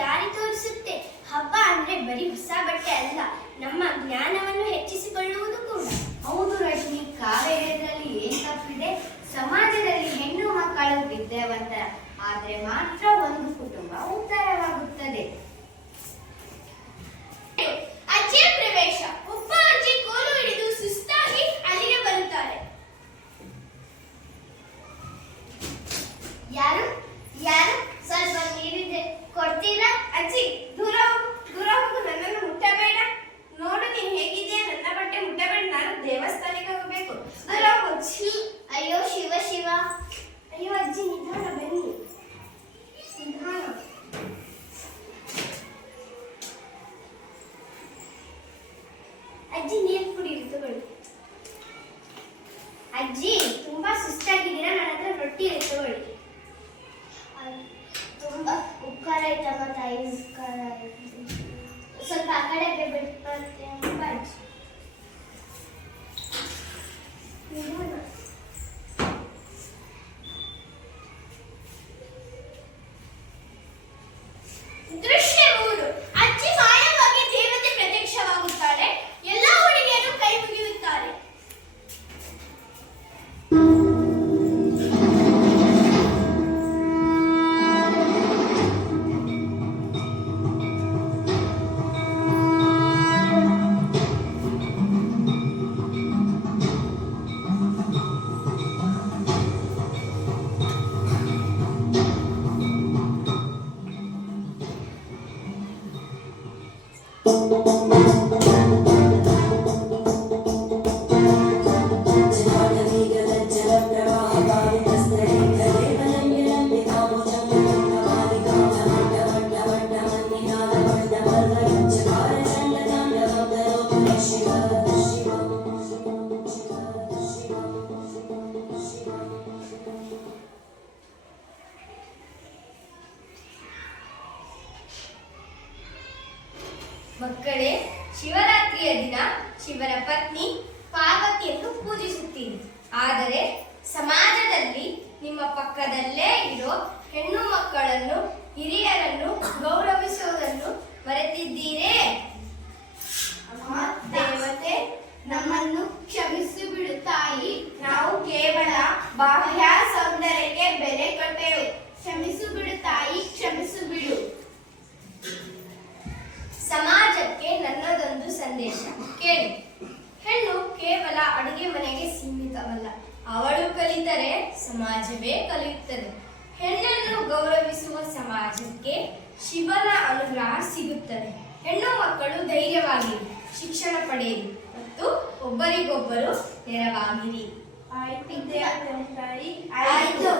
ದಾರಿ ತೋರಿಸುತ್ತೆ. ಹಬ್ಬ ಅಂದ್ರೆ ಬರೀ ಹೊಸ ಬಟ್ಟೆ ಅಲ್ಲ, ನಮ್ಮ ಜ್ಞಾನವನ್ನು ಹೆಚ್ಚಿಸಿಕೊಳ್ಳುವುದು ಕೂಡ. ಹೌದು ರಶ್ಮಿ, ಕಾವ್ಯ ಹೇಳಿದ್ರಲ್ಲಿ ಏನ್ ತಪ್ಪಿದೆ? ಸಮಾಜದಲ್ಲಿ ಹೆಣ್ಣು ಮಕ್ಕಳು ವಿದ್ಯಾವಂತರ ಆದ್ರೆ ಮಾತ್ರ ಒಂದು ಕುಟುಂಬ ಉದ್ಧಾರವಾಗುತ್ತದೆ. ಅಜ್ಜಿಯ ಪ್ರವೇಶ. ಒಬ್ಬ ಅಜ್ಜಿ ಕೋಲು ಹಿಡಿದು ಸುಸ್ತಾಗಿ ಅಲ್ಲಿಗೆ ಬರುತ್ತಾರೆ. ಯಾರು ಯಾರು ಸ್ವಲ್ಪ ನೀರಿದೆ, ಕೊಡ್ತೀರಾ? ಅಜ್ಜಿ, ದೂರ ಹೋಗು, ದೂರ ಹೋಗು, ನನ್ನನ್ನು ಮುಟ್ಟಬೇಡ. ನೋಡು ನೀನ್ ಹೇಗಿದೆಯಾ, ನನ್ನ ಬಟ್ಟೆ ಮುಟ್ಟಬೇಡ, ನಾನು ದೇವಸ್ಥಾನಕ್ಕೆ ಹೋಗಬೇಕು. ದೂರ ಹೋಗು. ಅಯ್ಯೋ ಶಿವ ಶಿವ. ಅಯ್ಯೋ ಅಜ್ಜಿ, ನಿಧಾನ ಬನ್ನಿ, ನಿಧಾನ. ಅಜ್ಜಿ ನೀರು ಕುಡಿಯಿರಿ, ತಗೊಳ್ಳಿ. ಅಜ್ಜಿ ತುಂಬಾ ಸುಸ್ತಾಗಿದ್ದೀರಾ, ನನ್ನ ಹತ್ರ ರೊಟ್ಟಿ ಇದೆ, ತಗೊಳ್ಳಿ. ತುಂಬಾ ಉಪ್ಕಾರ ಆಯ್ತಮ್ಮ ತಾಯಿ, ಉಪ್ಕಾರ ಆಯ್ತು. ಸ್ವಲ್ಪ ಆ ಕಡೆ ಬಿಟ್ಬರ್ತೇನೆ ಅಜ್ಜಿ. ದೃಶ್ಯ 3. ಅಜ್ಜಿ ಮಾಯವಾಗಿ ದೇವತೆ ಪ್ರತ್ಯಕ್ಷವಾಗುತ್ತಾಳೆ. ಎಲ್ಲ ಹುಡುಗಿಯರು ಕೈ ಮುಗಿಯುತ್ತಾರೆ. ಮಕ್ಕಳೇ, ಶಿವರಾತ್ರಿಯ ದಿನ ಶಿವನ ಪತ್ನಿ ಪಾರ್ವತಿಯನ್ನು ಪೂಜಿಸುತ್ತೀರಿ. ಆದರೆ ಸಮಾಜದಲ್ಲಿ ನಿಮ್ಮ ಪಕ್ಕದಲ್ಲೇ ಇರೋ ಹೆಣ್ಣು ಮಕ್ಕಳನ್ನು, ಹಿರಿಯರನ್ನು ಗೌರವಿಸುವುದನ್ನು ಮರೆತಿದ್ದೀರೇ? ದೇವತೆ, ನಮ್ಮನ್ನು ಕ್ಷಮಿಸಿ ಬಿಡು ತಾಯಿ. ನಾವು ಕೇವಲ ಬಾಹ್ಯ ಸೌಂದರ್ಯಕ್ಕೆ ಬೆಲೆ ಕೊಟ್ಟೆವು. ಕ್ಷಮಿಸು ಬಿಡು ತಾಯಿ, ಕ್ಷಮಿಸು ಬಿಡು. ಸಮಾಜಕ್ಕೆ ನನ್ನದೊಂದು ಸಂದೇಶ ಕೇಳಿ. ಹೆಣ್ಣು ಕೇವಲ ಅಡುಗೆ ಮನೆಗೆ ಸೀಮಿತವಲ್ಲ, ಅವಳು ಕಲಿತರೆ ಸಮಾಜವೇ ಕಲಿಯುತ್ತದೆ. ಹೆಣ್ಣನ್ನು ಗೌರವಿಸುವ ಸಮಾಜಕ್ಕೆ ಶಿವನ ಅನುಗ್ರಹ ಸಿಗುತ್ತದೆ. ಹೆಣ್ಣು ಮಕ್ಕಳು ಧೈರ್ಯವಾಗಿರಿ, ಶಿಕ್ಷಣ ಪಡೆಯಿರಿ ಮತ್ತು ಒಬ್ಬರಿಗೊಬ್ಬರು ನೆರವಾಗಿರಿ. ಆಯ್ತು.